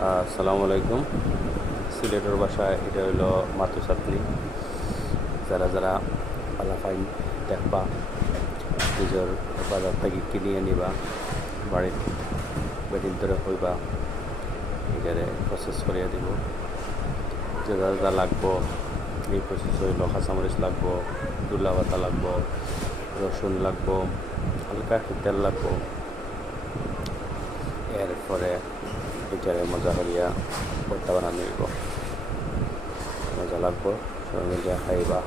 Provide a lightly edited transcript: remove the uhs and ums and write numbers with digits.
আসসালামু আলাইকুম। সিলেটের ভাষায় এটা হইল মাতু চাটনি। যারা যারা পালাফাইন দেখবা নিজের বাজার থেকে কিনে আনিবা, বাড়ির বেদিন ধরে হইবা এটারে প্রসেস করিয়া দিব। যে যা যা লাগবো এই প্রসেস হইল কাঁচামরিচ লাগবো, দুলা পাতা লাগবো, রসুন লাগবো, হালকা একটু তেল লাগবো। এরপরে এটারে মজা করিয়া ভর্তা বানানো হইব। মজা লাগবো, সবাই মিলে খাইবা।